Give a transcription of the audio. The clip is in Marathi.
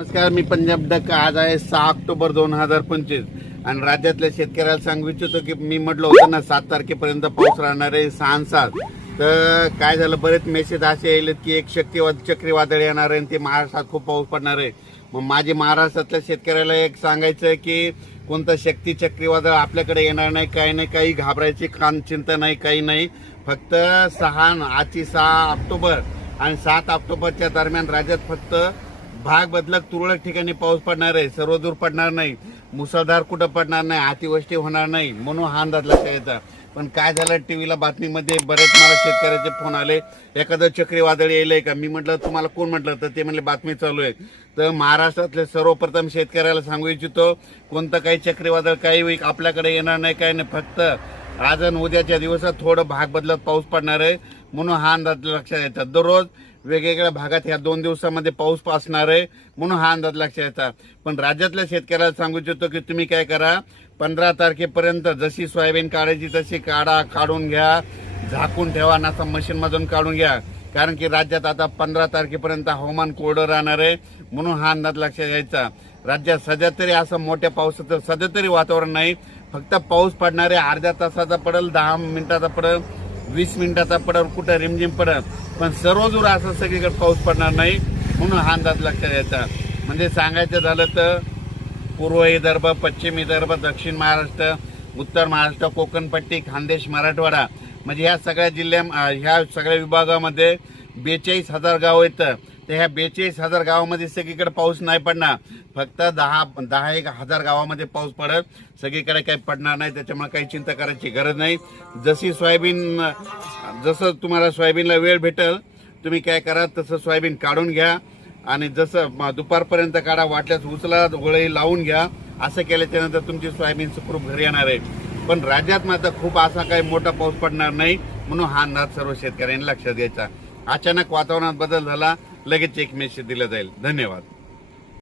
नमस्कार मी पंजाब डक. आज आहे सहा ऑक्टोबर दोन हजार पंचवीस. आणि राज्यातल्या शेतकऱ्याला सांगू इच्छितो की मी म्हटलं होतं ना सात तारखेपर्यंत पाऊस राहणार आहे सहा सात. तर काय झालं बरेच मेसेज असे येले की एक शक्तिवाद चक्रीवादळ येणार आहे आणि ते महाराष्ट्रात खूप पाऊस पडणार आहे. मग माझे महाराष्ट्रातल्या शेतकऱ्याला एक सांगायचं आहे की कोणतं शक्ती चक्रीवादळ आपल्याकडे येणार नाही काही नाही काही घाबरायची कान चिंता नाही काही नाही. फक्त सहा आजची सहा ऑक्टोबर. आणि सात ऑक्टोबरच्या दरम्यान राज्यात फक्त भाग बदलक तुरळक ठिकाणी पाऊस पडणार आहे सर्वदूर पडणार नाही मुसळधार कुठं पडणार नाही अतिवृष्टी होणार नाही म्हणून हा अंदाज लक्षात यायचा पण काय झालं टीव्हीला बातमीमध्ये बरेच मला शेतकऱ्याचे फोन आले. एखादं चक्रीवादळ येईल का? मी म्हटलं तुम्हाला कोण म्हटलं? तर ते म्हणले बातमी चालू आहे. तर महाराष्ट्रातले सर्वप्रथम शेतकऱ्याला सांगू इच्छितो कोणतं काही चक्रीवादळ काही होईल आपल्याकडे येणार नाही काही नाही. फक्त आज आणि उद्याच्या दिवसात थोडं भाग बदलत पाऊस पडणार आहे म्हणून हा अंदाज लक्षात येतात दररोज वेगवेगळ्या भागात ह्या दोन दिवसामध्ये पाऊस असणार आहे म्हणून हा अंदाज लक्षात येतात पण राज्यातल्या शेतकऱ्याला सांगू इच्छितो की तुम्ही काय करा पंधरा तारखेपर्यंत जशी सोयाबीन काढायची तशी काढा काढून घ्या. झाकून ठेवा नसा मशीनमधून काढून घ्या. कारण की राज्यात आता पंधरा तारखेपर्यंत हवामान कोरडं राहणार आहे म्हणून हा अंदाज लक्षात घ्यायचा राज्यात सध्या तरी असं मोठ्या पावसाचं सध्या तरी वातावरण नाही. फक्त पाऊस पडणारे अर्ध्या तासाचा पडेल दहा मिनिटाचा पडेल. वीस मिनिटाचा पडल कुठं रिमझिम पडेल पण सर्वजूर असं सगळीकडे पाऊस पडणार नाही म्हणून हा अंदाज लक्षात यायचा. म्हणजे सांगायचं झालं तर पूर्व विदर्भ पश्चिम विदर्भ दक्षिण महाराष्ट्र उत्तर महाराष्ट्र कोकणपट्टी खानदेश मराठवाडा. म्हणजे ह्या सगळ्या जिल्ह्या ह्या सगळ्या विभागामध्ये बेचाळीस हजार गाव येतं तर ह्या बेचाळीस हजार गावामध्ये सगळीकडे पाऊस नाही पडणार. फक्त दहा दहा एक हजार गावामध्ये पाऊस पडत सगळीकडे काही पडणार नाही. त्याच्यामुळे काही चिंता करायची गरज नाही. जशी सोयाबीन जसं तुम्हाला सोयाबीनला वेळ भेटेल तुम्ही काय करा तसं सोयाबीन काढून घ्या. आणि जसं दुपारपर्यंत काढा वाटल्यास उचला गोळी लावून घ्या. असं केल्याच्यानंतर तुमची सोयाबीन सुखरूप घरी येणार आहे. पण राज्यात मात्र खूप असा काही मोठा पाऊस पडणार नाही. म्हणून हा अंदाज सर्व शेतकऱ्यांनी लक्षात घ्यायचा. अचानक वातावरणात बदल झाला लगेच एक मेसेज दिला जाईल. धन्यवाद.